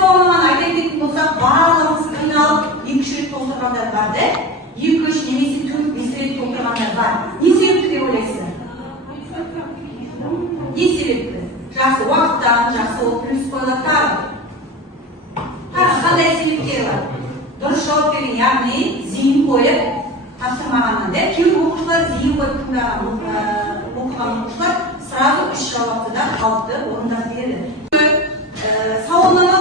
сауалнаманы айта кететін болсақ, барлығымыз қиналып 2-3 рет толтырғандар бар, да? 2-3 немесе 4-5 рет толтырғандар бар. Не себепті деп ойлайсыздар? Не себепті? Жақсы уақыттан, жақсы ол плюс қойылады тағы. Қандай себептері бар? Дұрыс жауап берген, яғни зейін қойып тапсырмағаннан, да? Кейбір оқушылар зейін қойып оқыған оқушылар сразу 3 жауапты да қалыпты орындап береді. Сауалнама